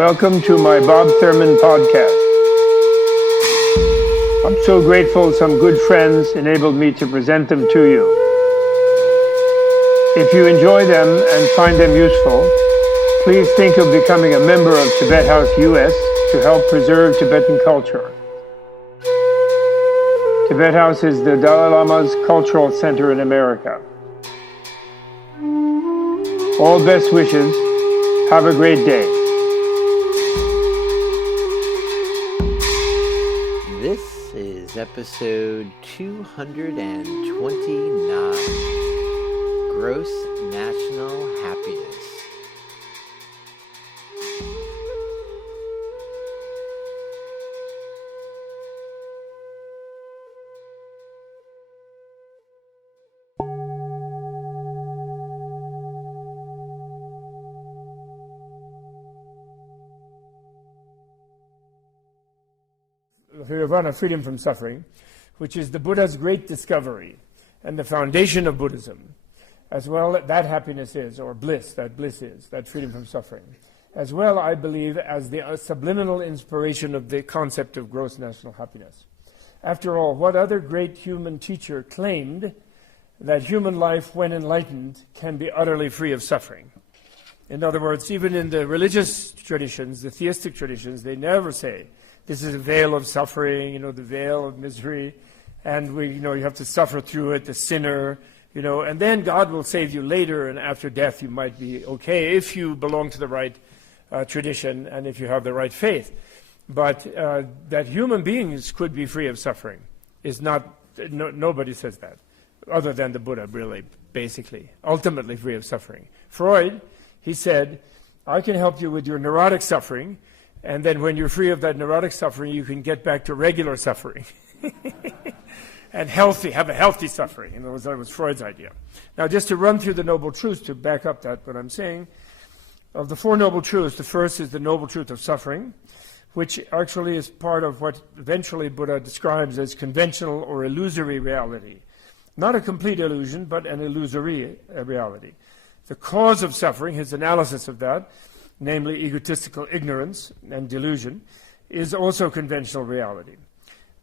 Welcome to my Bob Thurman Podcast. I'm so grateful some good friends enabled me to present them to you. If you enjoy them and find them useful, please think of becoming a member of Tibet House US to help preserve Tibetan culture. Tibet House is the Dalai Lama's cultural center in America. All best wishes. Have a great day. This is episode 229, Gross National Happiness. Nirvana, freedom from suffering, which is the Buddha's great discovery and the foundation of Buddhism, as well that happiness is, or bliss is, that freedom from suffering, as well, I believe, as the subliminal inspiration of the concept of gross national happiness. After all, what other great human teacher claimed that human life, when enlightened, can be utterly free of suffering? In other words, even in the religious traditions, the theistic traditions, they never say, this is a veil of suffering, the veil of misery, and you have to suffer through it, the sinner, and then God will save you later, and after death you might be okay if you belong to the right tradition and if you have the right faith. But that human beings could be free of suffering is not, nobody says that, other than the Buddha, really, basically, ultimately free of suffering. Freud, he said, I can help you with your neurotic suffering, and then when you're free of that neurotic suffering, you can get back to regular suffering. And have a healthy suffering. In other words, that was Freud's idea. Now, just to run through the Noble Truths to back up what I'm saying, of the Four Noble Truths, the first is the Noble Truth of suffering, which actually is part of what eventually Buddha describes as conventional or illusory reality. Not a complete illusion, but an illusory reality. The cause of suffering, his analysis of that, namely egotistical ignorance and delusion, is also conventional reality.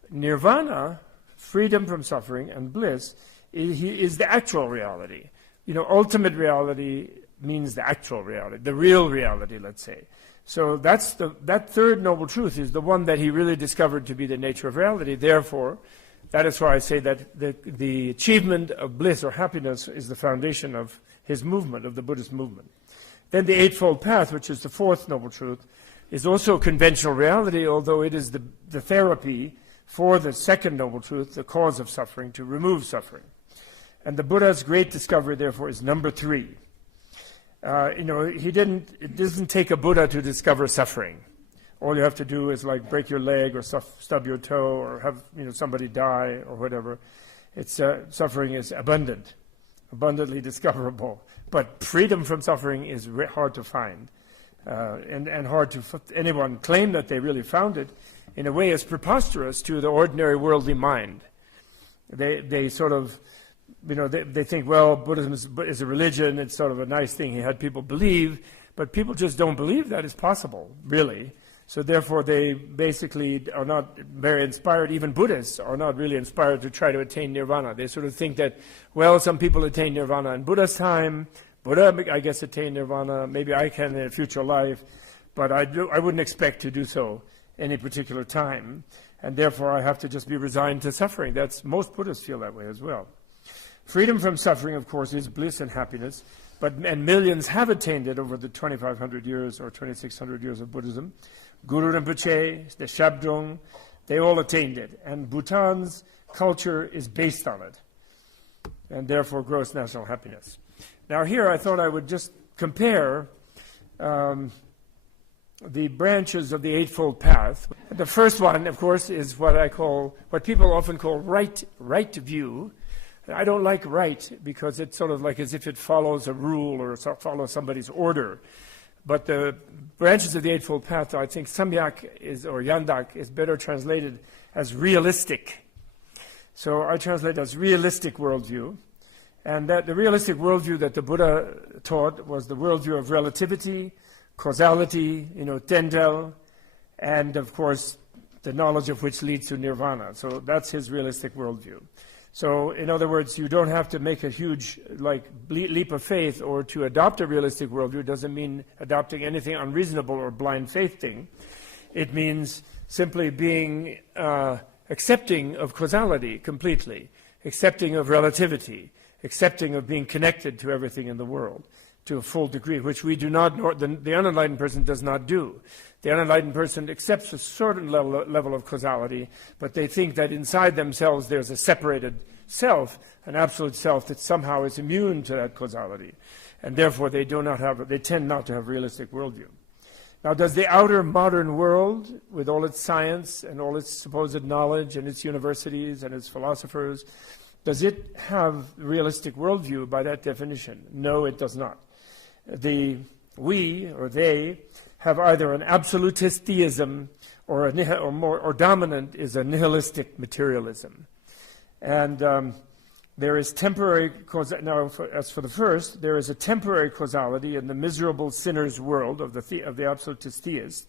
Nirvana, freedom from suffering, and bliss is the actual reality. Ultimate reality means the actual reality, the real reality, let's say. So that third noble truth is the one that he really discovered to be the nature of reality. Therefore, that is why I say that the achievement of bliss or happiness is the foundation of his movement, of the Buddhist movement. Then the Eightfold Path, which is the fourth noble truth, is also conventional reality, although it is the therapy for the second noble truth, the cause of suffering, to remove suffering. And the Buddha's great discovery, therefore, is number 3. It doesn't take a Buddha to discover suffering. All you have to do is break your leg or stub your toe or have somebody die or whatever. Suffering is abundantly discoverable. But freedom from suffering is hard to find, and hard to anyone claim that they really found it. In a way, is preposterous to the ordinary worldly mind. They sort of, they think, well, Buddhism is a religion. It's sort of a nice thing. He had people believe, but people just don't believe that is possible, really. So therefore, they basically are not very inspired. Even Buddhists are not really inspired to try to attain nirvana. They sort of think that, well, some people attain nirvana in Buddha's time. Buddha, I guess, attained nirvana. Maybe I can in a future life, but I wouldn't expect to do so any particular time. And therefore, I have to just be resigned to suffering. Most Buddhists feel that way as well. Freedom from suffering, of course, is bliss and happiness. And millions have attained it over the 2,500 years or 2,600 years of Buddhism. Guru Rinpoche, the Shabdrung, they all attained it. And Bhutan's culture is based on it. And therefore, gross national happiness. Now here, I thought I would just compare the branches of the Eightfold Path. The first one, of course, is what people often call right view. I don't like right because it's sort of like as if it follows a rule or follows somebody's order. But the branches of the Eightfold Path, I think Samyak or Yandak is better translated as realistic. So I translate as realistic worldview. And that the realistic worldview that the Buddha taught was the worldview of relativity, causality, Tendel, and of course the knowledge of which leads to nirvana. So that's his realistic worldview. So in other words, you don't have to make a huge leap of faith or to adopt a realistic worldview. It doesn't mean adopting anything unreasonable or blind faith thing. It means simply being accepting of causality completely, accepting of relativity, accepting of being connected to everything in the world to a full degree, which we do not, the unenlightened person does not do. The unenlightened person accepts a certain level of causality, but they think that inside themselves there's a separated self, an absolute self that somehow is immune to that causality. And therefore they tend not to have realistic worldview. Now, does the outer modern world, with all its science and all its supposed knowledge and its universities and its philosophers, does it have realistic worldview by that definition? No, it does not. They have either an absolutist theism or dominant is a nihilistic materialism. And there is temporary causality. Now, as for the first, there is a temporary causality in the miserable sinner's world of the absolutist theist.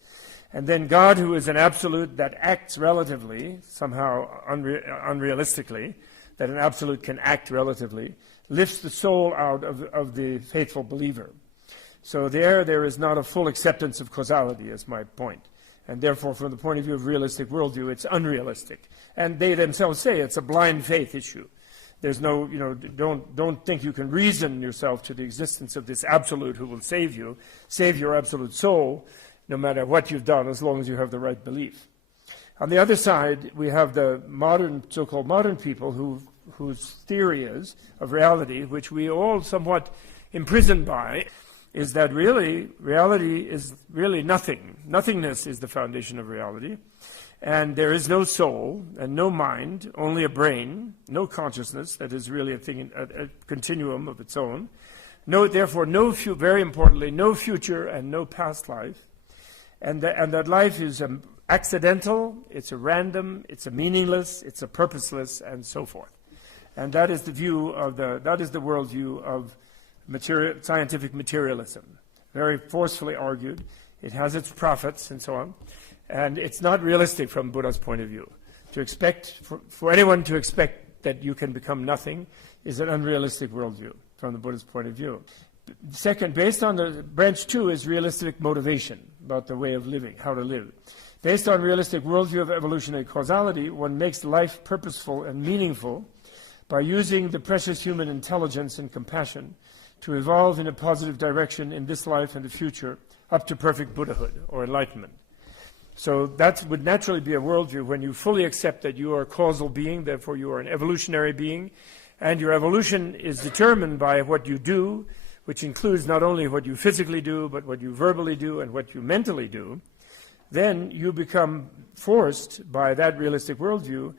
And then God, who is an absolute that acts relatively, somehow unrealistically, that an absolute can act relatively, lifts the soul out of the faithful believer. So there is not a full acceptance of causality, is my point. And therefore, from the point of view of realistic worldview, it's unrealistic. And they themselves say it's a blind faith issue. There's no, don't think you can reason yourself to the existence of this absolute who will save your absolute soul, no matter what you've done, as long as you have the right belief. On the other side, we have the so-called modern people whose theory is of reality, which we all somewhat imprisoned by, is that really reality is really nothing. Nothingness is the foundation of reality. And there is no soul and no mind, only a brain, no consciousness that is really a continuum of its own. Therefore, very importantly, no future and no past life. And that life is accidental, it's a random, it's a meaningless, it's a purposeless, and so forth. And that is the worldview of scientific materialism. Very forcefully argued. It has its prophets and so on. And it's not realistic from Buddha's point of view. To expect, for anyone to expect that you can become nothing is an unrealistic worldview from the Buddhist point of view. Second, based on the branch 2 is realistic motivation about the way of living, how to live. Based on realistic worldview of evolutionary causality, one makes life purposeful and meaningful by using the precious human intelligence and compassion to evolve in a positive direction in this life and the future up to perfect Buddhahood or enlightenment. So that would naturally be a worldview when you fully accept that you are a causal being, therefore you are an evolutionary being, and your evolution is determined by what you do, which includes not only what you physically do, but what you verbally do and what you mentally do. Then you become forced by that realistic worldview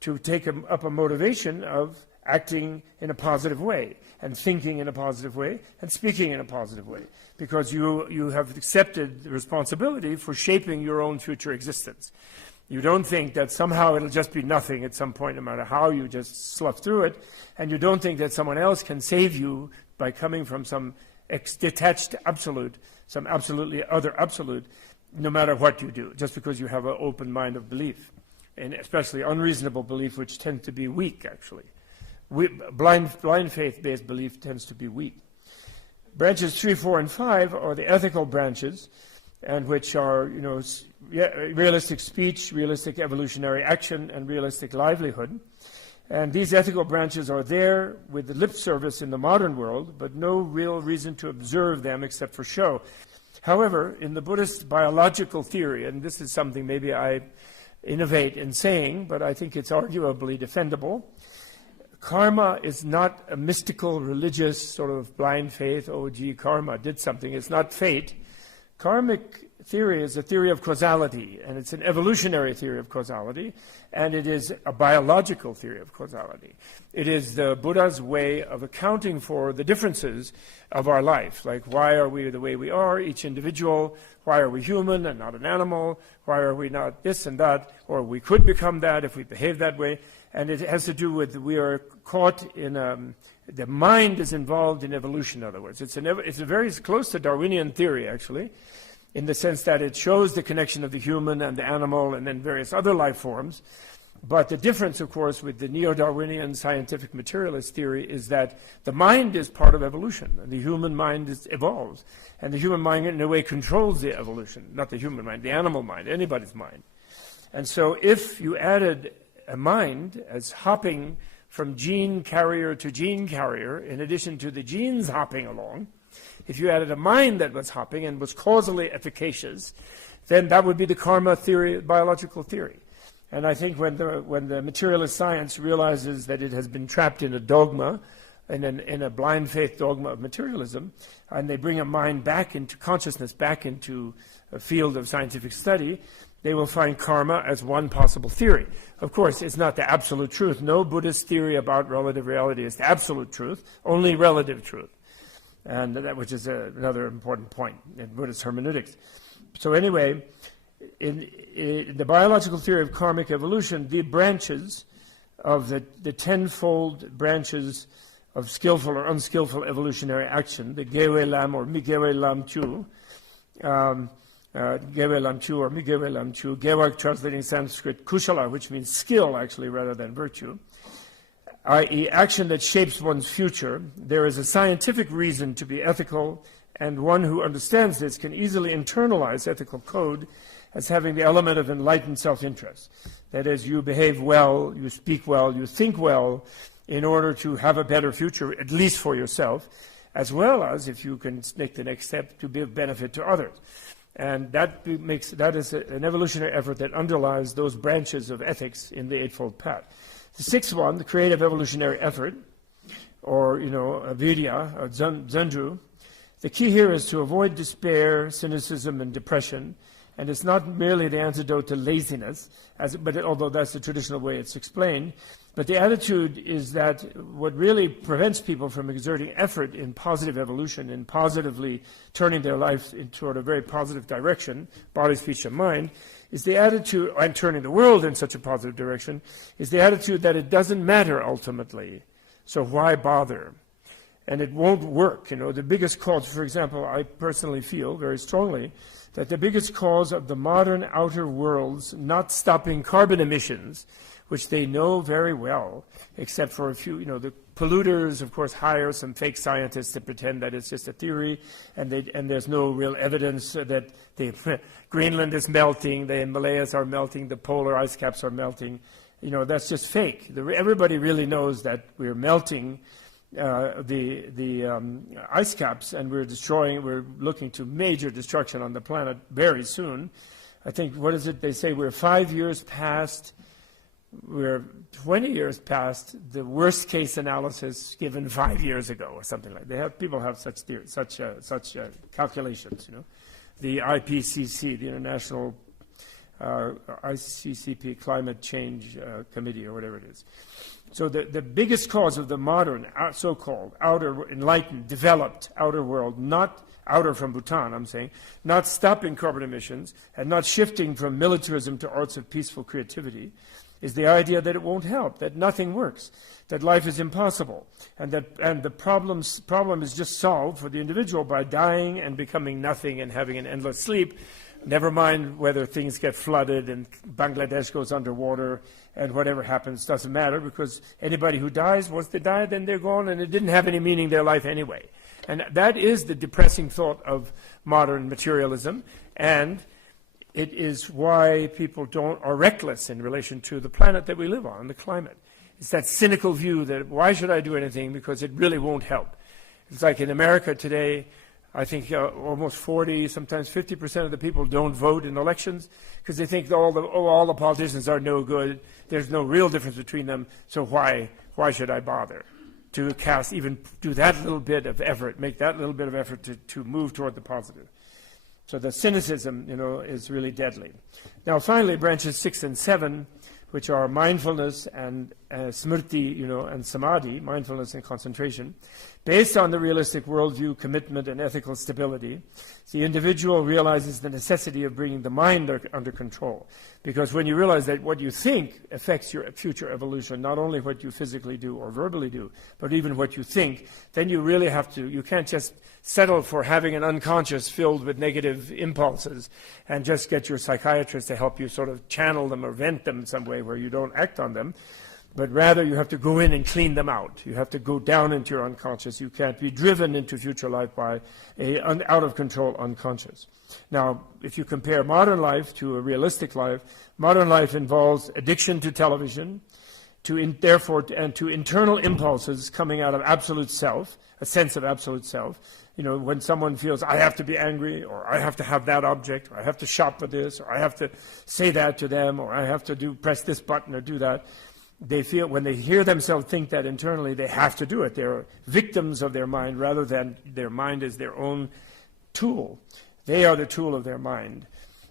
to take up a motivation of acting in a positive way, and thinking in a positive way, and speaking in a positive way, because you have accepted the responsibility for shaping your own future existence. You don't think that somehow it'll just be nothing at some point, no matter how you just slough through it, and you don't think that someone else can save you by coming from some detached absolute, some absolutely other absolute, no matter what you do, just because you have an open mind of belief, and especially unreasonable belief, which tends to be weak, actually. Blind faith-based belief tends to be weak. Branches 3, 4, and 5 are the ethical branches, and which are, realistic speech, realistic evolutionary action, and realistic livelihood. And these ethical branches are there with the lip service in the modern world, but no real reason to observe them except for show. However, in the Buddhist biological theory, and this is something maybe I innovate in saying, but I think it's arguably defendable, karma is not a mystical, religious sort of blind faith, oh gee, karma did something. It's not fate. Karmic theory is a theory of causality, and it's an evolutionary theory of causality, and it is a biological theory of causality. It is the Buddha's way of accounting for the differences of our life, like why are we the way we are, each individual, why are we human and not an animal, why are we not this and that, or we could become that if we behave that way, and it has to do with we are caught in the mind is involved in evolution, in other words. It's a very close to Darwinian theory, actually, in the sense that it shows the connection of the human and the animal and then various other life forms. But the difference, of course, with the neo-Darwinian scientific materialist theory is that the mind is part of evolution. And the human mind evolves. And the human mind, in a way, controls the evolution. Not the human mind, the animal mind, anybody's mind. And so if you added a mind as hopping from gene carrier to gene carrier, in addition to the genes hopping along, if you added a mind that was hopping and was causally efficacious, then that would be the karma theory, biological theory. And I think when the materialist science realizes that it has been trapped in a dogma, in a blind faith dogma of materialism, and they bring a mind back into consciousness, back into a field of scientific study, they will find karma as one possible theory. Of course, it's not the absolute truth. No Buddhist theory about relative reality is the absolute truth, only relative truth. And that, which is another important point in Buddhist hermeneutics. So anyway, in the biological theory of karmic evolution, the branches of the tenfold branches of skillful or unskillful evolutionary action, the Gewe Lam or Migewe Lam Chu, Gewe Lam Chu or Migewe Lam Chu, Gewak translating Sanskrit Kushala, which means skill actually rather than virtue, i.e. action that shapes one's future. There is a scientific reason to be ethical, and one who understands this can easily internalize ethical code as having the element of enlightened self-interest. That is, you behave well, you speak well, you think well in order to have a better future, at least for yourself, as well as, if you can make the next step, to be of benefit to others. And that is an evolutionary effort that underlies those branches of ethics in the Eightfold Path. The sixth one, the creative evolutionary effort, or, virya, or zanju, the key here is to avoid despair, cynicism, and depression. And it's not merely the antidote to laziness, although that's the traditional way it's explained. But the attitude is that what really prevents people from exerting effort in positive evolution, in positively turning their life toward a very positive direction, body, speech, and mind, is the attitude, and turning the world in such a positive direction, is the attitude that it doesn't matter ultimately. So why bother? And it won't work. The biggest cause, for example, I personally feel very strongly that the biggest cause of the modern outer world's not stopping carbon emissions, which they know very well, except for a few, the polluters, of course, hire some fake scientists to pretend that it's just a theory, and there's no real evidence that Greenland is melting, the Himalayas are melting, the polar ice caps are melting. That's just fake. Everybody really knows that we're melting the ice caps, and we're looking to major destruction on the planet very soon. I think, what is it they say, we're 20 years past the worst case analysis given 5 years ago, or something like that. People have such theories, such calculations. The IPCC, the International ICCP Climate Change Committee, or whatever it is. So the biggest cause of the modern, so-called outer, enlightened, developed outer world, not outer from Bhutan, I'm saying, not stopping carbon emissions and not shifting from militarism to arts of peaceful creativity, is the idea that it won't help, that nothing works, that life is impossible, and the problem is just solved for the individual by dying and becoming nothing and having an endless sleep. Never mind whether things get flooded and Bangladesh goes underwater and whatever happens doesn't matter, because anybody who dies, once they die, then they're gone, and it didn't have any meaning, their life anyway. And that is the depressing thought of modern materialism, and it is why people are reckless in relation to the planet that we live on, the climate. It's that cynical view that why should I do anything, because it really won't help. It's like in America today, I think almost 40, sometimes 50% of the people don't vote in elections because they think all the politicians are no good. There's no real difference between them, so why should I bother to do that little bit of effort, make that little bit of effort to move toward the positive? So the cynicism, is really deadly. Now, finally, branches 6 and 7, which are mindfulness and smrti, and samadhi, mindfulness and concentration, based on the realistic worldview, commitment, and ethical stability. The individual realizes the necessity of bringing the mind under control. Because when you realize that what you think affects your future evolution, not only what you physically do or verbally do, but even what you think, then you really have to, you can't just settle for having an unconscious filled with negative impulses and just get your psychiatrist to help you sort of channel them or vent them in some way where you don't act on them. But rather, you have to go in and clean them out. You have to go down into your unconscious. You can't be driven into future life by an out-of-control unconscious. Now, if you compare modern life to a realistic life, modern life involves addiction to television, to internal impulses coming out of absolute self, a sense of absolute self. When someone feels, I have to be angry, or I have to have that object, or I have to shop for this, or I have to say that to them, or I have to press this button or do that. They feel, when they hear themselves think that internally, they have to do it. They're victims of their mind rather than their mind is their own tool. They are the tool of their mind.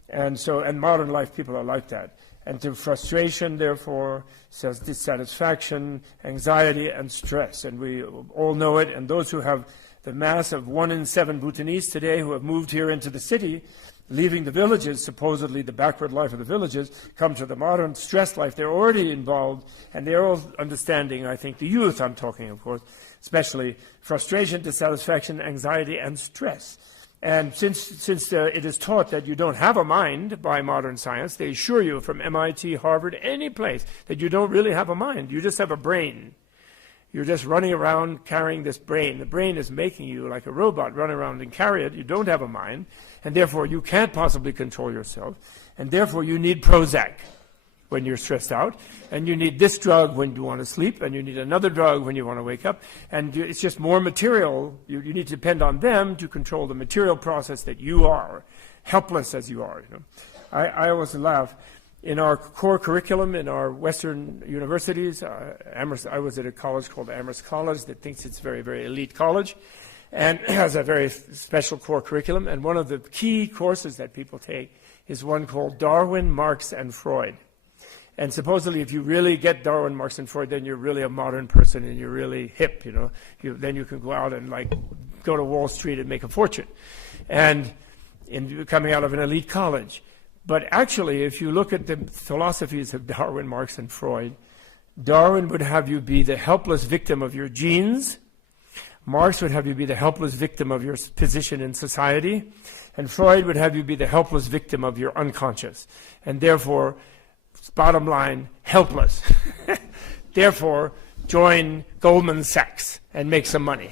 And modern life people are like that. And through frustration, therefore, says dissatisfaction, anxiety, and stress. And we all know it. And those who have the mass of 1 in 7 Bhutanese today who have moved here into the city, leaving the villages, supposedly the backward life of the villages, come to the modern stressed life. They're already involved, and they're all understanding, I think, the youth I'm talking, of course, especially frustration, dissatisfaction, anxiety, and stress. And since it is taught that you don't have a mind by modern science, they assure you from MIT, Harvard, any place, that you don't really have a mind. You just have a brain. You're just running around carrying this brain. The brain is making you like a robot, run around and carry it. You don't have a mind, and therefore you can't possibly control yourself, and therefore you need Prozac when you're stressed out, and you need this drug when you want to sleep, and you need another drug when you want to wake up, and it's just more material. You need to depend on them to control the material process that you are, helpless as you are. I always laugh. In our core curriculum in our Western universities, I was at a college called Amherst College that thinks it's a very, very elite college and has a very special core curriculum. And one of the key courses that people take is one called Darwin, Marx, and Freud. And supposedly if you really get Darwin, Marx, and Freud, then you're really a modern person and you're really hip, then you can go out and go to Wall Street and make a fortune. And coming out of an elite college. But actually, if you look at the philosophies of Darwin, Marx, and Freud, Darwin would have you be the helpless victim of your genes. Marx would have you be the helpless victim of your position in society. And Freud would have you be the helpless victim of your unconscious. And therefore, bottom line, helpless. Therefore, join Goldman Sachs and make some money.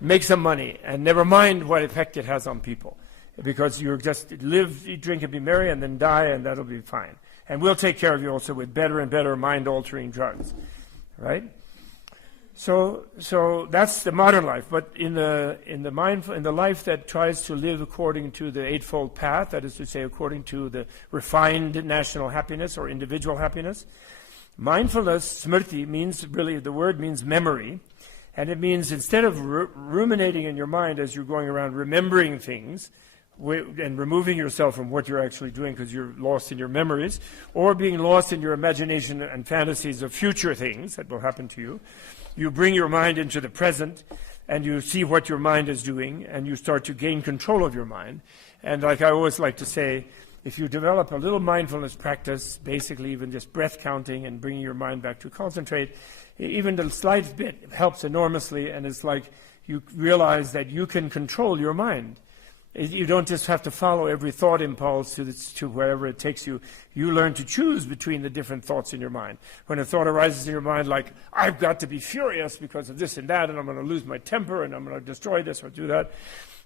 Make some money, and never mind what effect it has on people. Because you just live, eat, drink, and be merry, and then die, and that'll be fine. And we'll take care of you also with better and better mind-altering drugs, right? So that's the modern life. But in the life that tries to live according to the Eightfold Path, that is to say, according to the refined national happiness or individual happiness, mindfulness, smrti, means really, the word means memory, and it means instead of ruminating in your mind as you're going around remembering things, and removing yourself from what you're actually doing because you're lost in your memories, or being lost in your imagination and fantasies of future things that will happen to you, you bring your mind into the present, and you see what your mind is doing, and you start to gain control of your mind. And like I always like to say, if you develop a little mindfulness practice, basically even just breath counting and bringing your mind back to concentrate, even the slight bit helps enormously, and it's like you realize that you can control your mind. You don't just have to follow every thought impulse to wherever it takes you. You learn to choose between the different thoughts in your mind. When a thought arises in your mind like, I've got to be furious because of this and that, and I'm going to lose my temper, and I'm going to destroy this or do that,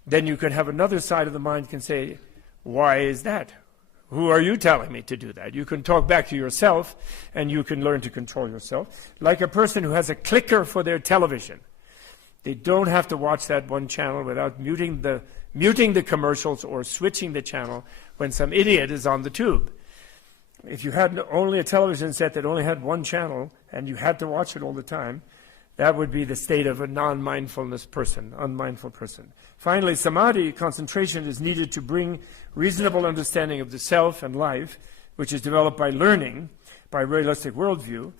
then you can have another side of the mind can say, why is that? Who are you telling me to do that? You can talk back to yourself, and you can learn to control yourself. Like a person who has a clicker for their television. They don't have to watch that one channel without muting the commercials or switching the channel when some idiot is on the tube. If you had only a television set that only had one channel and you had to watch it all the time, That would be the state of a non-mindfulness person, unmindful person. Finally, samadhi, concentration, is needed to bring reasonable understanding of the self and life, which is developed by learning, by realistic worldview,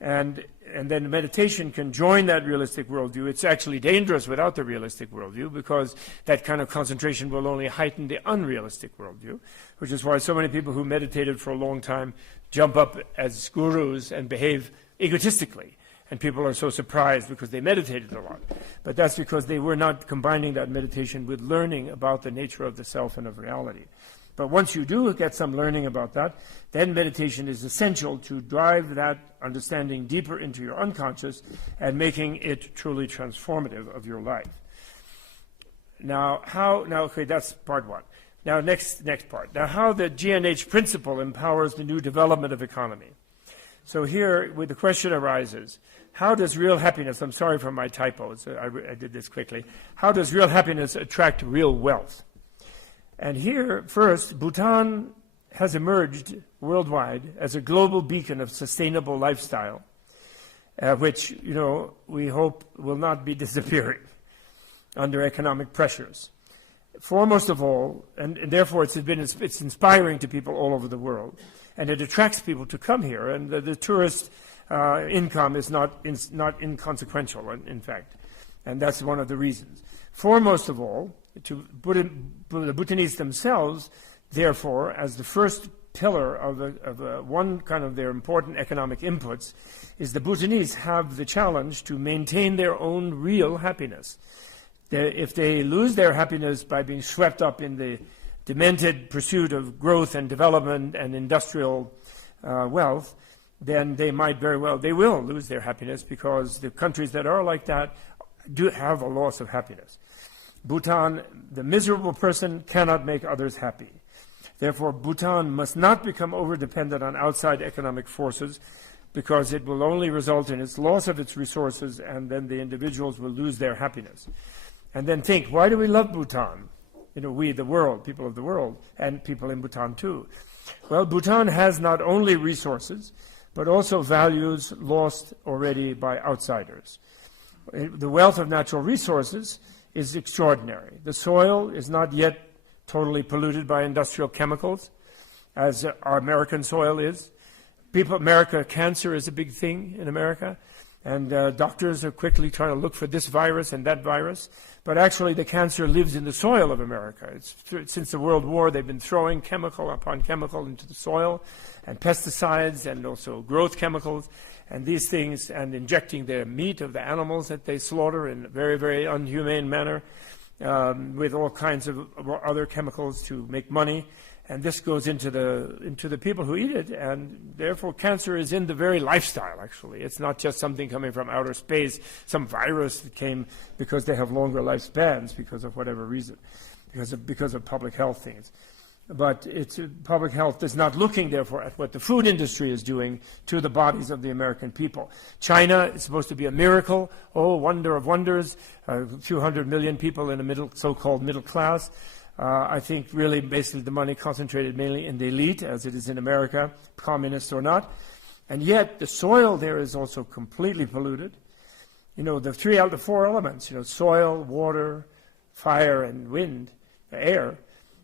and then meditation can join that realistic worldview. It's actually dangerous without the realistic worldview, because that kind of concentration will only heighten the unrealistic worldview, which is why so many people who meditated for a long time jump up as gurus and behave egotistically. And people are so surprised because they meditated a lot. But that's because they were not combining that meditation with learning about the nature of the self and of reality. But once you do get some learning about that, then meditation is essential to drive that understanding deeper into your unconscious and making it truly transformative of your life. Now, okay, that's part one. Now, next part. Now, how the GNH principle empowers the new development of economy. So here, where the question arises, how does real happiness, I'm sorry for my typos, I did this quickly, how does real happiness attract real wealth? And here, first, Bhutan has emerged worldwide as a global beacon of sustainable lifestyle, which, we hope will not be disappearing under economic pressures. Foremost of all, and therefore it's inspiring to people all over the world, and it attracts people to come here, and the tourist income is not inconsequential, in fact, and that's one of the reasons. Foremost of all, to the Bhutanese themselves, therefore, as the first pillar of one kind of their important economic inputs, is the Bhutanese have the challenge to maintain their own real happiness. If they lose their happiness by being swept up in the demented pursuit of growth and development and industrial wealth, then they will lose their happiness, because the countries that are like that do have a loss of happiness. Bhutan, the miserable person cannot make others happy. Therefore, Bhutan must not become over-dependent on outside economic forces, because it will only result in its loss of its resources, and then the individuals will lose their happiness. And then think, why do we love Bhutan? We, the world, people of the world, and people in Bhutan too. Well, Bhutan has not only resources, but also values lost already by outsiders. The wealth of natural resources is extraordinary. The soil is not yet totally polluted by industrial chemicals, as our American soil is. Cancer is a big thing in America, and doctors are quickly trying to look for this virus and that virus. But actually, the cancer lives in the soil of America. Since the World War, they've been throwing chemical upon chemical into the soil, and pesticides, and also growth chemicals, and these things, and injecting the meat of the animals that they slaughter in a very, very inhumane manner, with all kinds of other chemicals to make money. And this goes into the people who eat it, and therefore cancer is in the very lifestyle, actually. It's not just something coming from outer space, some virus that came because they have longer lifespans because of whatever reason, because of public health things. But public health is not looking, therefore, at what the food industry is doing to the bodies of the American people. China is supposed to be a miracle, wonder of wonders, a few 100 million people in the so-called middle class. I think really basically the money concentrated mainly in the elite, as it is in America, communist or not. And yet the soil there is also completely polluted. The four elements, soil, water, fire, and wind, air.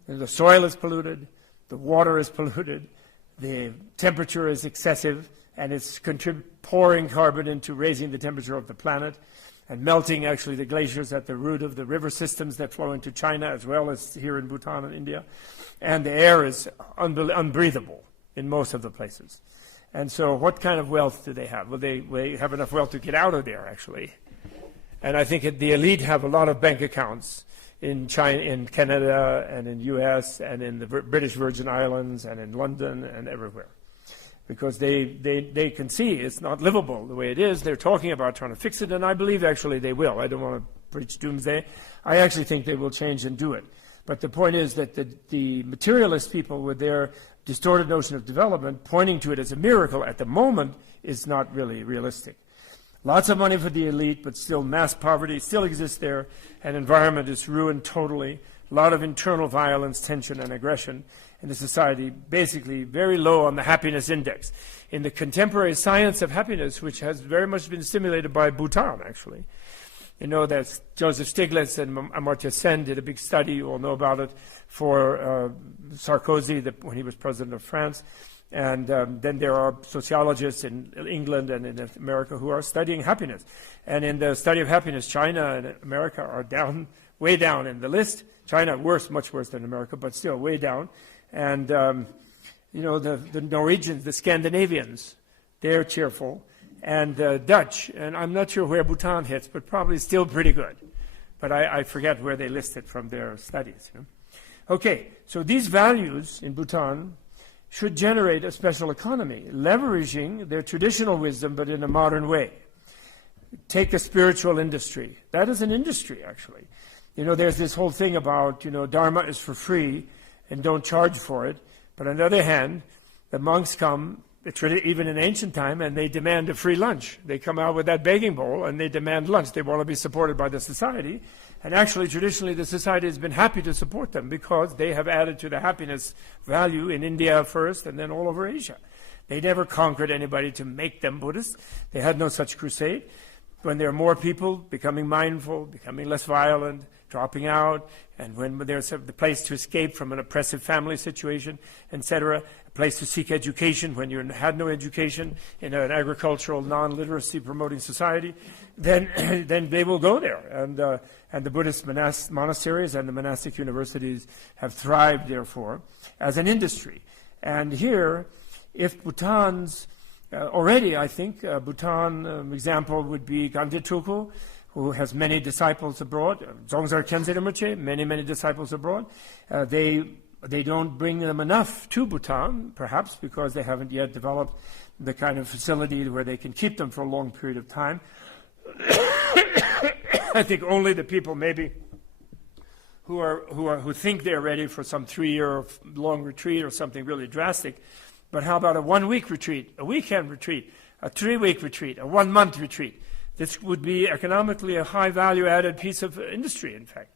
The soil is polluted, the water is polluted, the temperature is excessive, and it's pouring carbon into raising the temperature of the planet, and melting actually the glaciers at the root of the river systems that flow into China, as well as here in Bhutan and India. And the air is unbreathable in most of the places. And so what kind of wealth do they have? Well, they have enough wealth to get out of there, actually. And I think the elite have a lot of bank accounts in China, in Canada, and in U.S., and in the British Virgin Islands, and in London, and everywhere. Because they can see it's not livable the way it is. They're talking about trying to fix it, and I believe actually they will. I don't want to preach doomsday. I actually think they will change and do it. But the point is that the materialist people, with their distorted notion of development, pointing to it as a miracle at the moment, is not really realistic. Lots of money for the elite, but still mass poverty still exists there, and environment is ruined totally. A lot of internal violence, tension, and aggression. in the society, basically very low on the happiness index. In the contemporary science of happiness, which has very much been stimulated by Bhutan, actually. You know that Joseph Stiglitz and Amartya Sen did a big study, you all know about it, for Sarkozy when he was president of France. And then there are sociologists in England and in America who are studying happiness. And in the study of happiness, China and America are way down in the list. China much worse than America, but still way down. And, the Norwegians, the Scandinavians, they're cheerful. And Dutch, and I'm not sure where Bhutan hits, but probably still pretty good. But I forget where they list it from their studies. Okay, so these values in Bhutan should generate a special economy, leveraging their traditional wisdom, but in a modern way. Take the spiritual industry. That is an industry, actually. There's this whole thing about, Dharma is for free and don't charge for it. But on the other hand, the monks come, even in ancient time, and they demand a free lunch. They come out with that begging bowl and they demand lunch. They want to be supported by the society. And actually, traditionally, the society has been happy to support them because they have added to the happiness value in India first and then all over Asia. They never conquered anybody to make them Buddhists. They had no such crusade. When there are more people becoming mindful, becoming less violent, dropping out, and when there's the place to escape from an oppressive family situation, etc., a place to seek education when you had no education in an agricultural, non-literacy promoting society, then they will go there. And the Buddhist monasteries and the monastic universities have thrived, therefore, as an industry. And here, if Bhutan's already, I think, Bhutan example would be Gandhituku, who has many disciples abroad. Dzongzar Khyentse Rinpoche, many disciples abroad. They don't bring them enough to Bhutan, perhaps because they haven't yet developed the kind of facility where they can keep them for a long period of time. I think only the people maybe who think they're ready for some 3-year long retreat or something really drastic. But how about a 1-week retreat, a weekend retreat, a 3-week retreat, a 1-month retreat? This would be economically a high value-added piece of industry, in fact.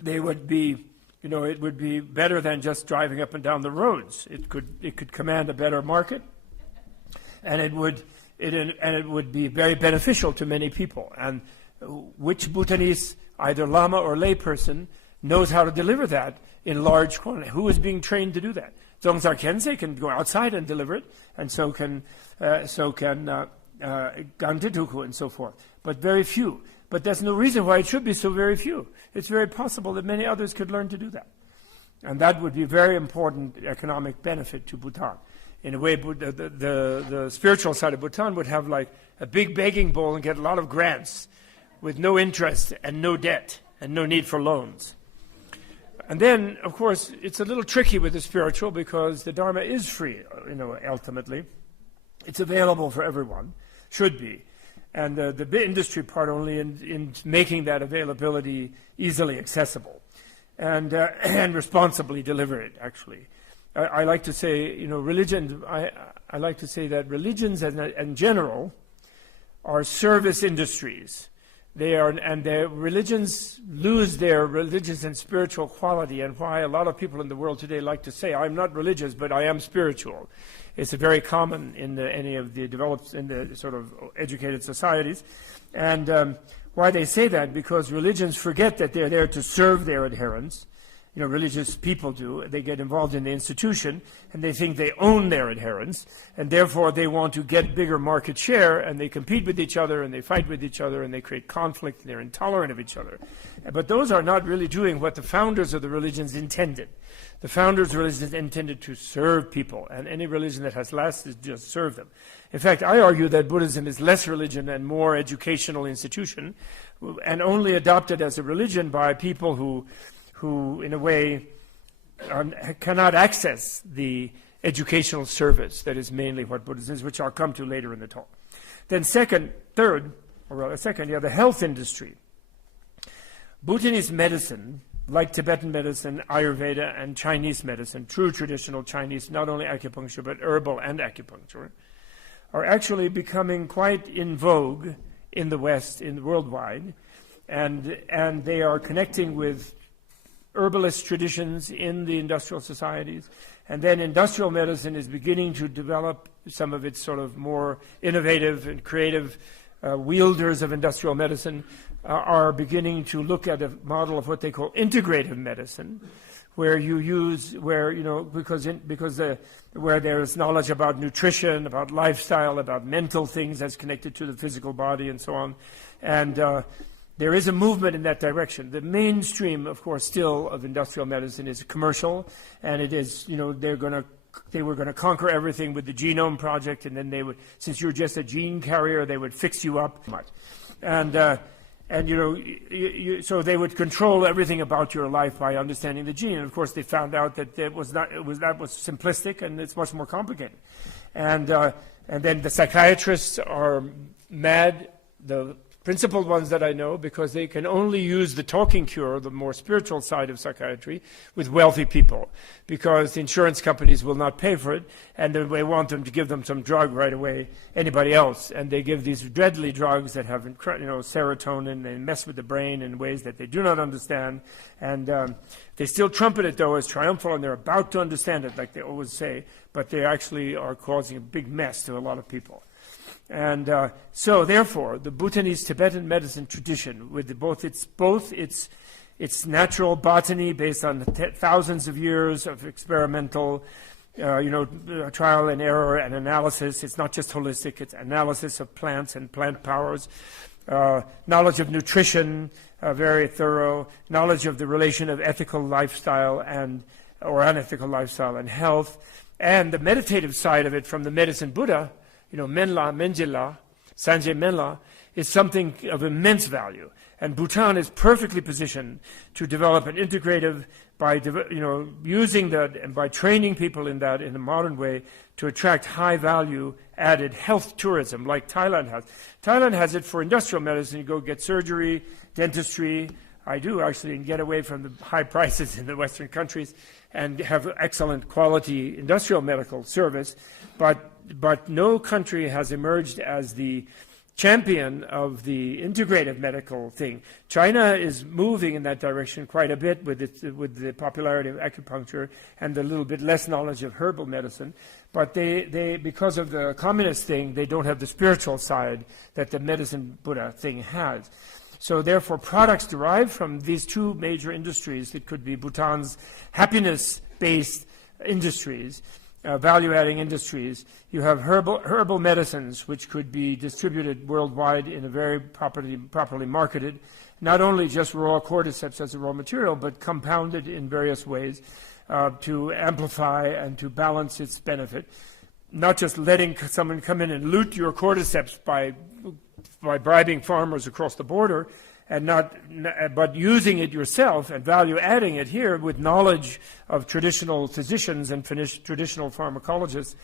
They would be, it would be better than just driving up and down the roads. It could command a better market, and it would be very beneficial to many people. And which Bhutanese, either Lama or layperson, knows how to deliver that in large quantity? Who is being trained to do that? Dzongzar Khyentse can go outside and deliver it, and so can Gandhituku and so forth. But very few. But there's no reason why it should be so very few. It's very possible that many others could learn to do that. And that would be a very important economic benefit to Bhutan. In a way, the spiritual side of Bhutan would have like a big begging bowl and get a lot of grants with no interest and no debt and no need for loans. And then, of course, it's a little tricky with the spiritual because the Dharma is free, ultimately. It's available for everyone, should be. And the industry part only in making that availability easily accessible and responsibly deliver it, actually. I like to say, religion, I like to say that religions in general are service industries. Their religions lose their religious and spiritual quality, and why a lot of people in the world today like to say, I'm not religious, but I am spiritual. It's very common in any of the developed, in the sort of educated societies. And why they say that, because religions forget that they're there to serve their adherents. Religious people do. They get involved in the institution, and they think they own their adherents, and therefore they want to get bigger market share, and they compete with each other, and they fight with each other, and they create conflict, and they're intolerant of each other. But those are not really doing what the founders of the religions intended. The founders of religions intended to serve people, and any religion that has lasted just serve them. In fact, I argue that Buddhism is less religion and more educational institution, and only adopted as a religion by people who in a way, cannot access the educational service that is mainly what Buddhism is, which I'll come to later in the talk. Then third, the health industry. Bhutanese medicine, like Tibetan medicine, Ayurveda, and Chinese medicine, true traditional Chinese, not only acupuncture, but herbal and acupuncture, are actually becoming quite in vogue in the West, worldwide, and they are connecting with herbalist traditions in the industrial societies. And then industrial medicine is beginning to develop some of its sort of more innovative and creative wielders of industrial medicine are beginning to look at a model of what they call integrative medicine, where you use, where, you know, where there's knowledge about nutrition, about lifestyle, about mental things that's connected to the physical body and so on. And there is a movement in that direction. The mainstream, of course, still of industrial medicine is commercial, and it is, you know, they were going to conquer everything with the genome project, and then they would, since you're just a gene carrier, they would fix you up. And you know, so they would control everything about your life by understanding the gene. And of course, they found out that that was simplistic, and it's much more complicated. And then the psychiatrists are mad. The principal ones that I know, because they can only use the talking cure, the more spiritual side of psychiatry, with wealthy people, because the insurance companies will not pay for it, and they want them to give them some drug right away, anybody else. And they give these deadly drugs that have, serotonin, and mess with the brain in ways that they do not understand. And they still trumpet it, though, as triumphal, and they're about to understand it, like they always say, but they actually are causing a big mess to a lot of people. And so, therefore, the Bhutanese Tibetan medicine tradition, with both its natural botany based on thousands of years of experimental, trial and error and analysis. It's not just holistic; it's analysis of plants and plant powers, knowledge of nutrition, very thorough knowledge of the relation of ethical lifestyle or unethical lifestyle and health, and the meditative side of it from the medicine Buddha. Menla, Menjila, Sanjay Menla, is something of immense value. And Bhutan is perfectly positioned to develop an integrative by, using that and by training people in that in a modern way to attract high-value added health tourism like Thailand has. Thailand has it for industrial medicine. You go get surgery, dentistry. I do actually, and get away from the high prices in the Western countries and have excellent quality industrial medical service. But no country has emerged as the champion of the integrative medical thing. China is moving in that direction quite a bit with the popularity of acupuncture and the little bit less knowledge of herbal medicine. But they because of the communist thing, they don't have the spiritual side that the medicine Buddha thing has. So therefore, products derived from these two major industries, it could be Bhutan's happiness-based industries, value-adding industries. You have herbal medicines, which could be distributed worldwide in a very properly marketed, not only just raw cordyceps as a raw material, but compounded in various ways to amplify and to balance its benefit. Not just letting someone come in and loot your cordyceps by bribing farmers across the border, but using it yourself and value-adding it here with knowledge of traditional physicians and traditional pharmacologists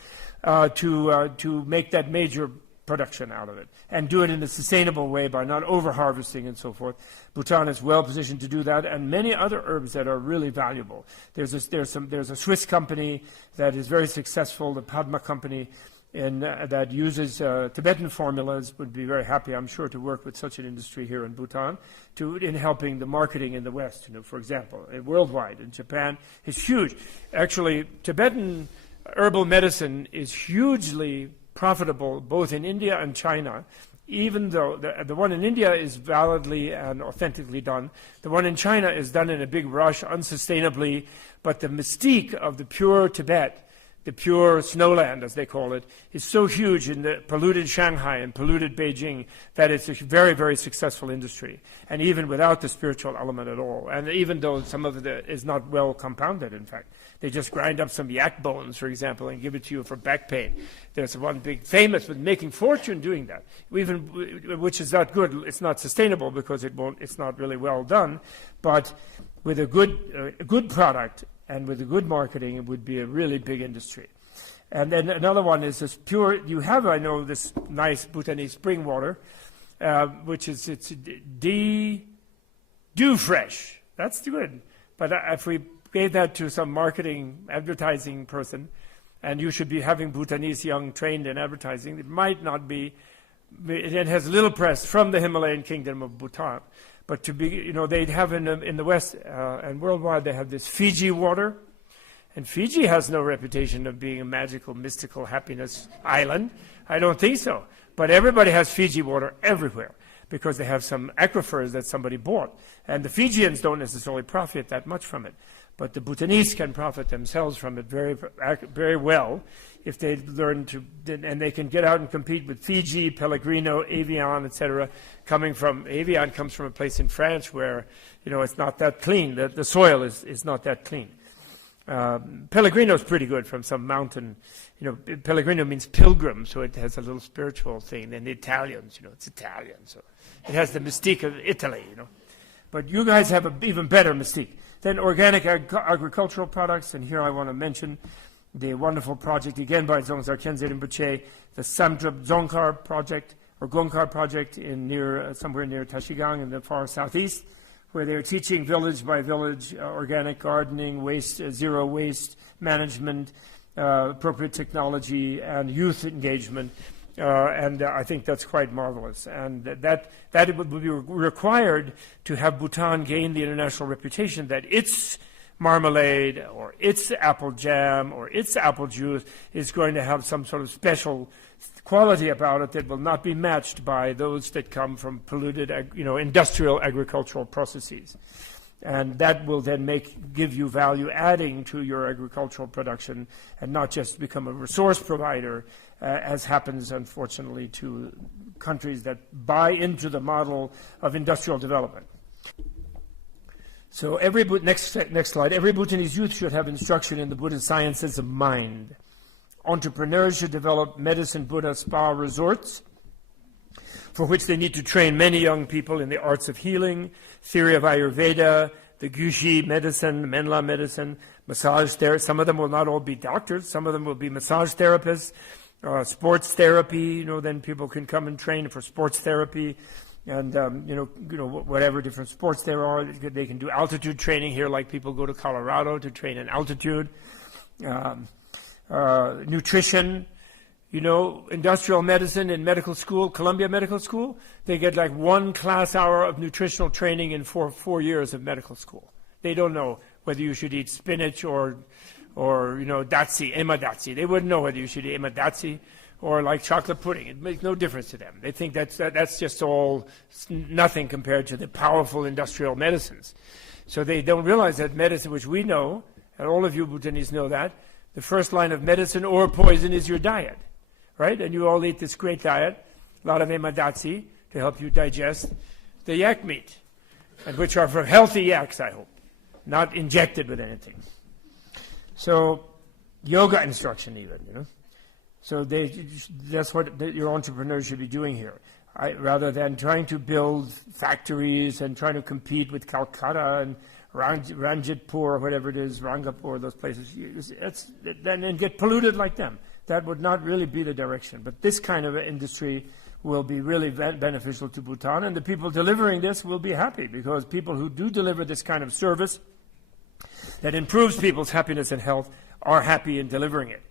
to make that major production out of it and do it in a sustainable way by not over-harvesting and so forth. Bhutan is well positioned to do that, and many other herbs that are really valuable. There's a Swiss company that is very successful, the Padma company, that uses Tibetan formulas. Would be very happy, I'm sure, to work with such an industry here in Bhutan in helping the marketing in the West. For example, worldwide in Japan is huge. Actually, Tibetan herbal medicine is hugely profitable both in India and China. Even though the one in India is validly and authentically done, the one in China is done in a big rush, unsustainably. But the mystique of the pure Tibet, the pure snowland, as they call it, is so huge in the polluted Shanghai and polluted Beijing that it's a very, very successful industry, and even without the spiritual element at all. And even though some of it is not well compounded, in fact. They just grind up some yak bones, for example, and give it to you for back pain. There's one big famous with making fortune doing that, which is not good. It's not sustainable because it's not really well done. But with a good product, and with a good marketing, it would be a really big industry. And then another one is this pure, I know, this nice Bhutanese spring water, which is, it's dew fresh. That's good. But if we gave that to some marketing, advertising person, and you should be having Bhutanese young trained in advertising, it might not be, it has little press from the Himalayan kingdom of Bhutan. But to be, they'd have in the West and worldwide, they have this Fiji water. And Fiji has no reputation of being a magical, mystical happiness island. I don't think so. But everybody has Fiji water everywhere because they have some aquifers that somebody bought. And the Fijians don't necessarily profit that much from it. But the Bhutanese can profit themselves from it very, very well if they learn to, and they can get out and compete with Fiji, Pellegrino, Evian, etc. Evian comes from a place in France where, it's not that clean. The soil is not that clean. Pellegrino is pretty good from some mountain. Pellegrino means pilgrim, so it has a little spiritual thing. And the Italians, it's Italian, so it has the mystique of Italy, But you guys have an even better mystique. Then organic agricultural products, and here I want to mention the wonderful project, again by Dzongzar Khyentse Rinpoche, the Samdrup Dzongkar project, or Gongkar project somewhere near Tashigang in the far southeast, where they're teaching village by village organic gardening, zero waste management, appropriate technology, and youth engagement. And I think that's quite marvelous. And that it would be required to have Bhutan gain the international reputation that its marmalade or its apple jam or its apple juice is going to have some sort of special quality about it that will not be matched by those that come from polluted, industrial agricultural processes. And that will then give you value adding to your agricultural production and not just become a resource provider, as happens, unfortunately, to countries that buy into the model of industrial development. So next slide. Every Bhutanese youth should have instruction in the Buddhist sciences of mind. Entrepreneurs should develop medicine Buddha spa resorts, for which they need to train many young people in the arts of healing, theory of Ayurveda, the Gyushi medicine, Menla medicine, massage therapy. Some of them will not all be doctors. Some of them will be massage therapists, sports therapy. Then people can come and train for sports therapy, and whatever different sports there are. They can do altitude training here, like people go to Colorado to train in altitude. Nutrition. Industrial medicine in medical school, Columbia Medical School, they get like 1 class hour of nutritional training in 4 years of medical school. They don't know whether you should eat spinach or datsi, emaddatsi. They wouldn't know whether you should eat emaddatsi or like chocolate pudding. It makes no difference to them. They think that's just all nothing compared to the powerful industrial medicines. So they don't realize that medicine, which we know, and all of you Bhutanese know that, the first line of medicine or poison is your diet. Right? And you all eat this great diet, a lot of emaddatsi to help you digest the yak meat, and which are from healthy yaks, I hope, not injected with anything. So yoga instruction even, So that's what your entrepreneurs should be doing here. Rather than trying to build factories and trying to compete with Calcutta and Ranjitpur or whatever it is, Rangapur, those places, and get polluted like them. That would not really be the direction. But this kind of industry will be really beneficial to Bhutan, and the people delivering this will be happy, because people who do deliver this kind of service that improves people's happiness and health are happy in delivering it.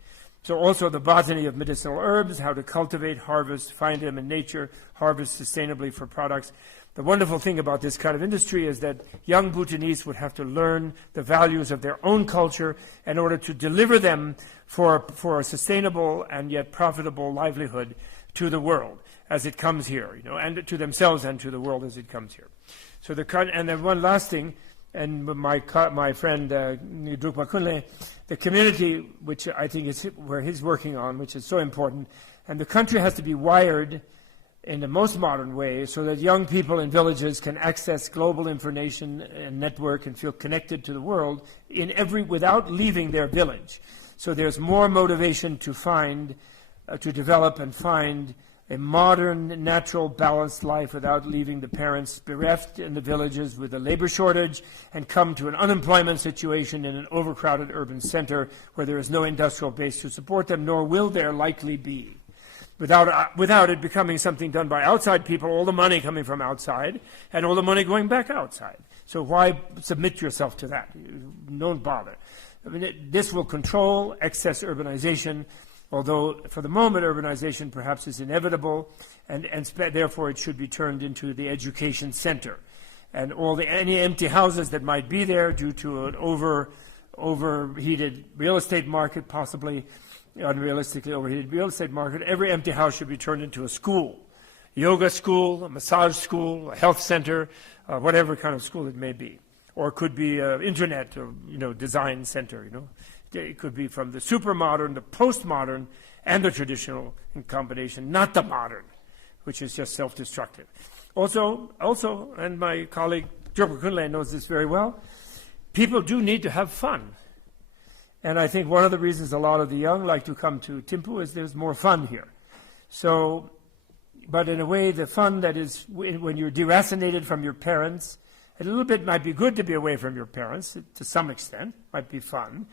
So also the botany of medicinal herbs, how to cultivate, harvest, find them in nature, harvest sustainably for products. The wonderful thing about this kind of industry is that young Bhutanese would have to learn the values of their own culture in order to deliver them for a sustainable and yet profitable livelihood to the world as it comes here, and to themselves and to the world as it comes here. So and then one last thing, and my friend Drukma Kunle, the community, which I think is where he's working on, which is so important, and the country has to be wired in the most modern way so that young people in villages can access global information and network and feel connected to the world without leaving their village. So there's more motivation to develop and find a modern, natural, balanced life without leaving the parents bereft in the villages with a labor shortage and come to an unemployment situation in an overcrowded urban center where there is no industrial base to support them, nor will there likely be. Without it becoming something done by outside people, all the money coming from outside, and all the money going back outside. So why submit yourself to that? Don't bother. This will control excess urbanization, although for the moment urbanization perhaps is inevitable, and therefore it should be turned into the education center. and any empty houses that might be there due to an overheated real estate market, possibly unrealistically overheated real estate market, every empty house should be turned into a school. Yoga school, a massage school, a health center, whatever kind of school it may be. Or it could be an internet or, design center, It could be from the super modern, the postmodern, and the traditional in combination, not the modern, which is just self-destructive. Also, and my colleague Jokpa Kunle knows this very well, people do need to have fun. And I think one of the reasons a lot of the young like to come to Thimphu is there's more fun here. So, but in a way, the fun that is when you're deracinated from your parents, a little bit might be good to be away from your parents, to some extent, might be fun.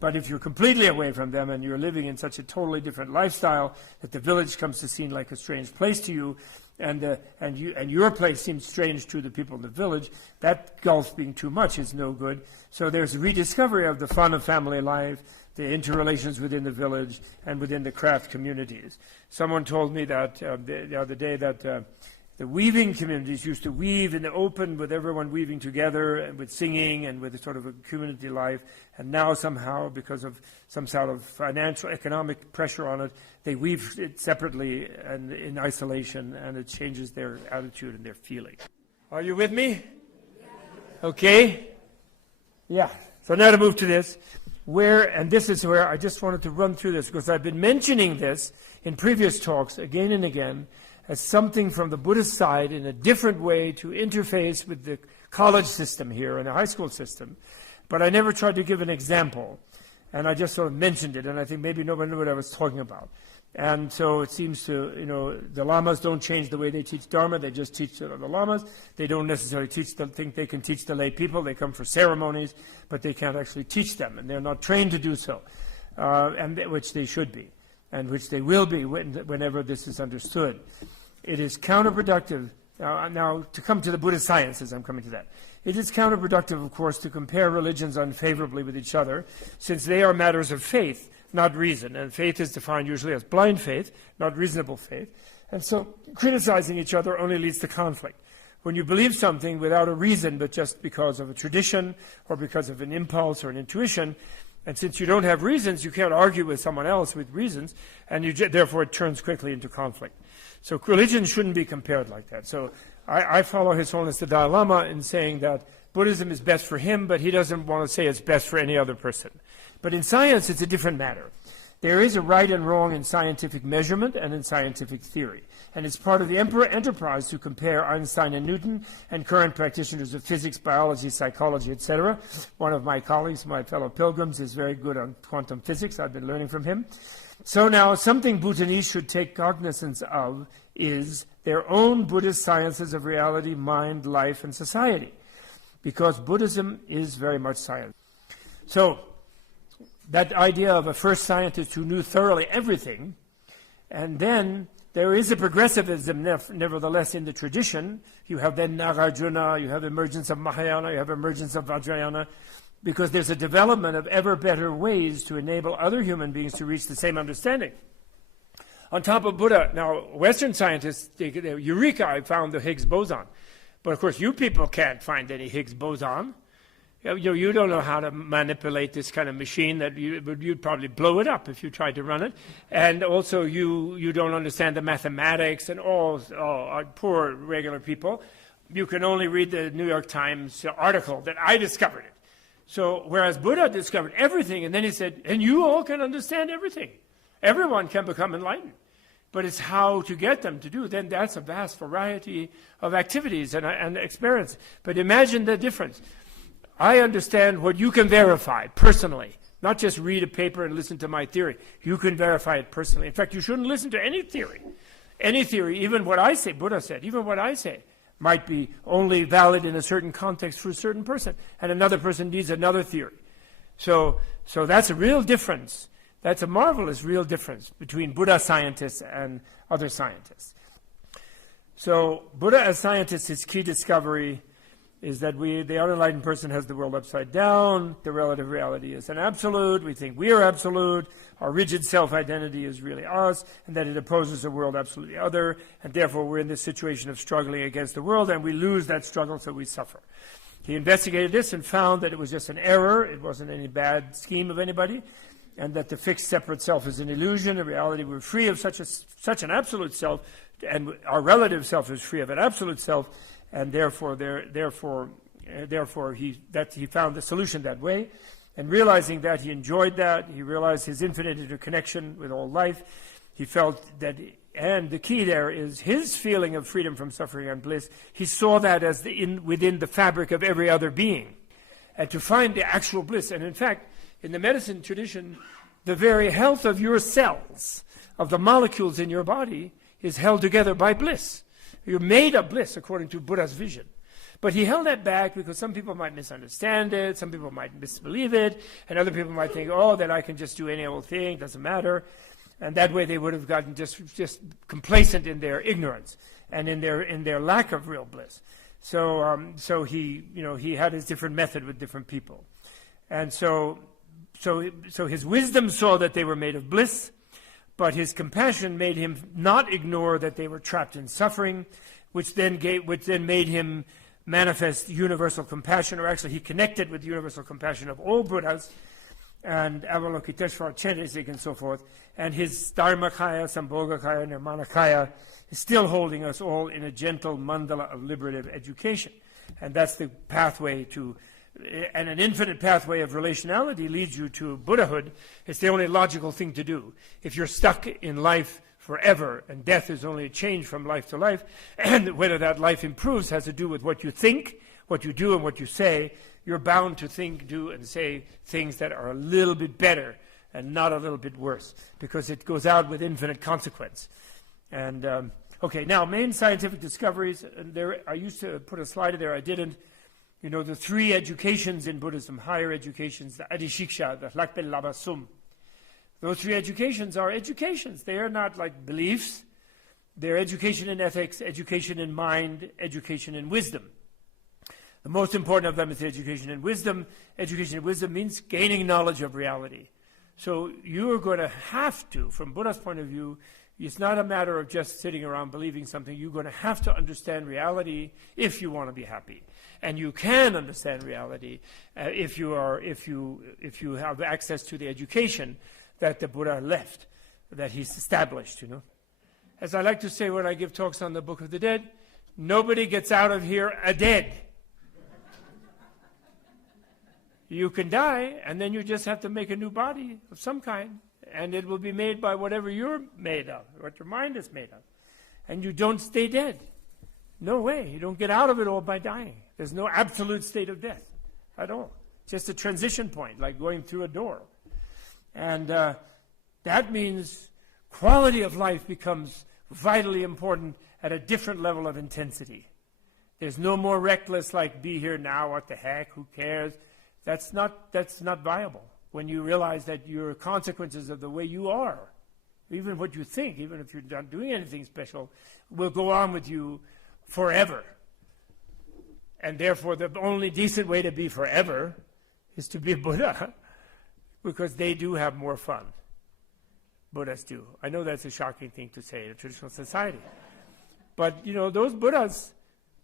But if you're completely away from them and you're living in such a totally different lifestyle that the village comes to seem like a strange place to you, and your place seems strange to the people in the village, that gulf being too much is no good. So there's a rediscovery of the fun of family life, the interrelations within the village and within the craft communities. Someone told me that the other day that the weaving communities used to weave in the open with everyone weaving together and with singing and with a sort of a community life. And now somehow, because of some sort of financial, economic pressure on it, they weave it separately and in isolation, and it changes their attitude and their feeling. Are you with me? Okay? Yeah. So now to move to this, and this is where I just wanted to run through this, because I've been mentioning this in previous talks again and again, as something from the Buddhist side in a different way to interface with the college system here and the high school system. But I never tried to give an example, and I just sort of mentioned it, and I think maybe nobody knew what I was talking about. And so it seems to, the lamas don't change the way they teach Dharma, they just teach the lamas. They don't necessarily think they can teach the lay people. They come for ceremonies, but they can't actually teach them, and they're not trained to do so, which they should be, and which they will be whenever this is understood. It is counterproductive. Now, to come to the Buddhist sciences, I'm coming to that. It is counterproductive, of course, to compare religions unfavorably with each other, since they are matters of faith, not reason. And faith is defined usually as blind faith, not reasonable faith. And so criticizing each other only leads to conflict. When you believe something without a reason, but just because of a tradition or because of an impulse or an intuition, and since you don't have reasons, you can't argue with someone else with reasons, and therefore it turns quickly into conflict. So religion shouldn't be compared like that. So I follow His Holiness the Dalai Lama in saying that Buddhism is best for him, but he doesn't want to say it's best for any other person. But in science, it's a different matter. There is a right and wrong in scientific measurement and in scientific theory. And it's part of the enterprise to compare Einstein and Newton and current practitioners of physics, biology, psychology, etc. One of my colleagues, my fellow pilgrims, is very good on quantum physics. I've been learning from him. So now, something Bhutanese should take cognizance of is their own Buddhist sciences of reality, mind, life, and society. Because Buddhism is very much science. So, that idea of a first scientist who knew thoroughly everything, and then there is a progressivism nevertheless in the tradition. You have then Nagarjuna, you have emergence of Mahayana, you have emergence of Vajrayana, because there's a development of ever better ways to enable other human beings to reach the same understanding. On top of Buddha, now Western scientists, Eureka, I found the Higgs boson. But of course you people can't find any Higgs boson. You don't know how to manipulate this kind of machine that you'd probably blow it up if you tried to run it. And also you don't understand the mathematics and all poor regular people. You can only read the New York Times article that I discovered it. So whereas Buddha discovered everything, and then he said, and you all can understand everything. Everyone can become enlightened. But it's how to get them to do. Then that's a vast variety of activities and experience. But imagine the difference. I understand what you can verify personally, not just read a paper and listen to my theory. You can verify it personally. In fact, you shouldn't listen to any theory. Any theory, even what I say, Buddha said, even what I say, might be only valid in a certain context for a certain person, and another person needs another theory. So that's a real difference. That's a marvelous real difference between Buddha scientists and other scientists. So Buddha as scientist, his key discovery is that the unenlightened person has the world upside down. The relative reality is an absolute. We think we are absolute. Our rigid self-identity is really us, and that it opposes a world absolutely other, and therefore we're in this situation of struggling against the world, and we lose that struggle, so we suffer. He investigated this and found that it was just an error. It wasn't any bad scheme of anybody, and that the fixed separate self is an illusion. In reality, we're free of such an absolute self, and our relative self is free of an absolute self, and therefore he found the solution that way. And realizing that, he enjoyed that. He realized his infinite interconnection with all life. He felt that, and the key there is his feeling of freedom from suffering and bliss. He saw that as within the fabric of every other being, and to find the actual bliss. And in fact, in the medicine tradition, the very health of your cells, of the molecules in your body, is held together by bliss. You're made of bliss, according to Buddha's vision. But he held that back because some people might misunderstand it, some people might misbelieve it, and other people might think, oh, that I can just do any old thing, doesn't matter. And that way they would have gotten just complacent in their ignorance and in their lack of real bliss. So he had his different method with different people. And so his wisdom saw that they were made of bliss, but his compassion made him not ignore that they were trapped in suffering, which then made him manifest universal compassion, or actually he connected with the universal compassion of all Buddhas, and Avalokiteshvara, Chenrezig, and so forth. And his Dharmakaya, Sambhogakaya, Nirmanakaya is still holding us all in a gentle mandala of liberative education. And that's the pathway to, and an infinite pathway of relationality leads you to Buddhahood. It's the only logical thing to do. If you're stuck in life forever, and death is only a change from life to life, and whether that life improves has to do with what you think, what you do, and what you say, you're bound to think, do, and say things that are a little bit better and not a little bit worse, because it goes out with infinite consequence. And, okay, now, main scientific discoveries. And I used to put a slide there, I didn't. You know, the three educations in Buddhism, higher educations, the Adishiksha, the Lakpe Labasum. Those three educations are educations. They are not like beliefs. They're education in ethics, education in mind, education in wisdom. The most important of them is the education in wisdom. Education in wisdom means gaining knowledge of reality. So you are going to have to, from Buddha's point of view, it's not a matter of just sitting around believing something. You're going to have to understand reality if you want to be happy. And you can understand reality if you have access to the education that the Buddha left, that he's established, you know. As I like to say when I give talks on the Book of the Dead, nobody gets out of here a dead. You can die, and then you just have to make a new body of some kind, and it will be made by whatever you're made of, what your mind is made of. And you don't stay dead. No way. You don't get out of it all by dying. There's no absolute state of death at all. Just a transition point, like going through a door. And that means quality of life becomes vitally important at a different level of intensity. There's no more reckless, like, be here now, what the heck, who cares? That's not viable when you realize that your consequences of the way you are, even what you think, even if you're not doing anything special, will go on with you forever. And therefore, the only decent way to be forever is to be a Buddha, because they do have more fun. Buddhas do. I know that's a shocking thing to say in a traditional society. But, you know, those Buddhas,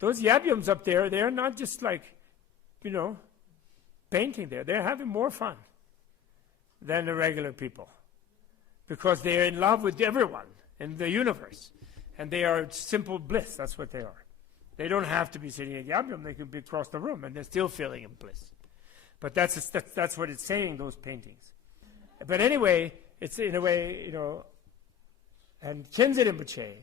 those Yabyums up there, they're not just like, you know, painting there. They're having more fun than the regular people, because they're in love with everyone in the universe. And they are simple bliss. That's what they are. They don't have to be sitting at Yabyum. They can be across the room, and they're still feeling in bliss. But that's what it's saying, those paintings. But anyway, it's in a way, you know, and Khenze Rinpoche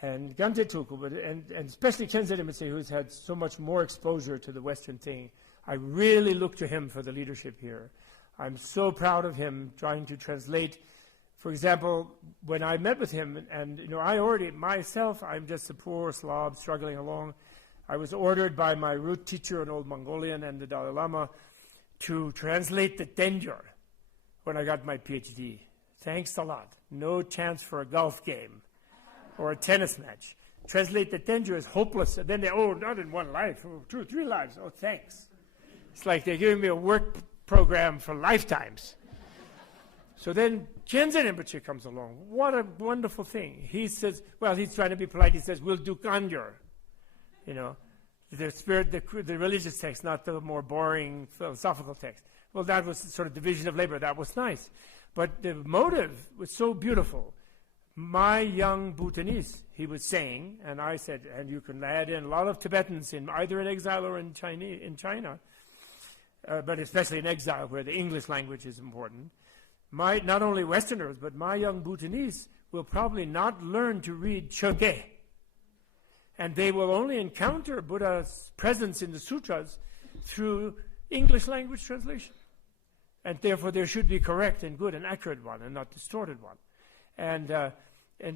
and Gamte Tulku, and especially Khenze Rinpoche, who's had so much more exposure to the Western thing, I really look to him for the leadership here. I'm so proud of him trying to translate. For example, when I met with him, and you know, I already myself, I'm just a poor slob struggling along. I was ordered by my root teacher, an old Mongolian, and the Dalai Lama, to translate the Tenjor when I got my PhD. Thanks a lot. No chance for a golf game or a tennis match. translate the tenjo as hopeless. And then they, not in one life, 2 or 3 lives. Oh, thanks. It's like they're giving me a work program for lifetimes. So then Genzan Rinpoche comes along. What a wonderful thing. He says, he's trying to be polite. He says, we'll do kangyur. The spirit, the religious text, not the more boring philosophical text. Well, that was sort of division of labor. That was nice. But the motive was so beautiful. My young Bhutanese, he was saying, and I said, and you can add in a lot of Tibetans either in exile or in China, but especially in exile where the English language is important. Not only Westerners, but my young Bhutanese will probably not learn to read Choge. And they will only encounter Buddha's presence in the sutras through English language translation. And therefore there should be correct and good and accurate one and not distorted one. And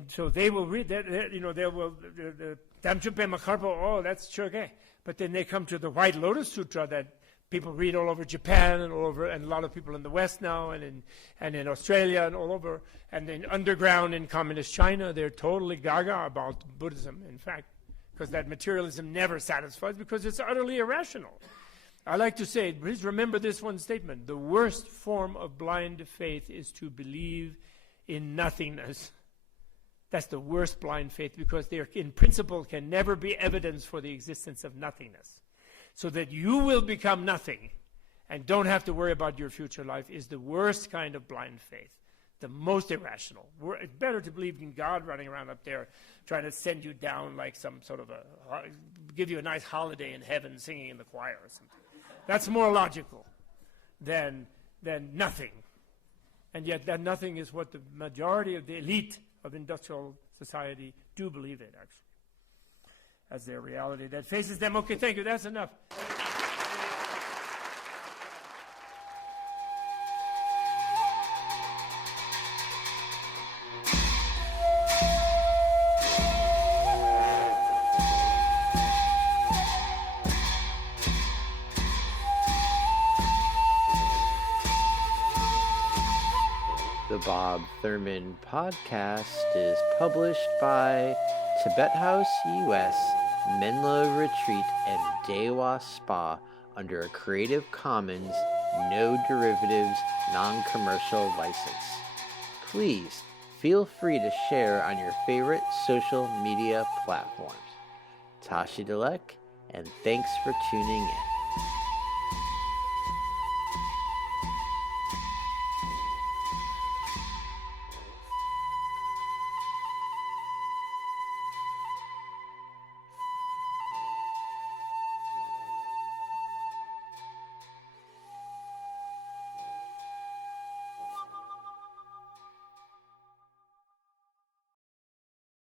so they will read that, they will, the Jangchub Makarpo, that's Choge. But then they come to the White Lotus Sutra that people read all over Japan and a lot of people in the West now and in Australia and all over. And then underground in communist China, they're totally gaga about Buddhism, in fact, because that materialism never satisfies because it's utterly irrational. I like to say, please remember this one statement. The worst form of blind faith is to believe in nothingness. That's the worst blind faith because there, in principle, can never be evidence for the existence of nothingness. So that you will become nothing and don't have to worry about your future life is the worst kind of blind faith, the most irrational. It's better to believe in God running around up there trying to send you down like some sort of give you a nice holiday in heaven singing in the choir or something. That's more logical than nothing. And yet that nothing is what the majority of the elite of industrial society do believe in, actually, as their reality that faces them. Okay, thank you. That's enough. The Bob Thurman Podcast is published by Tibet House US, Menlo Retreat, and Dewa Spa under a Creative Commons, no derivatives, non-commercial license. Please feel free to share on your favorite social media platforms. Tashi Delek, and thanks for tuning in.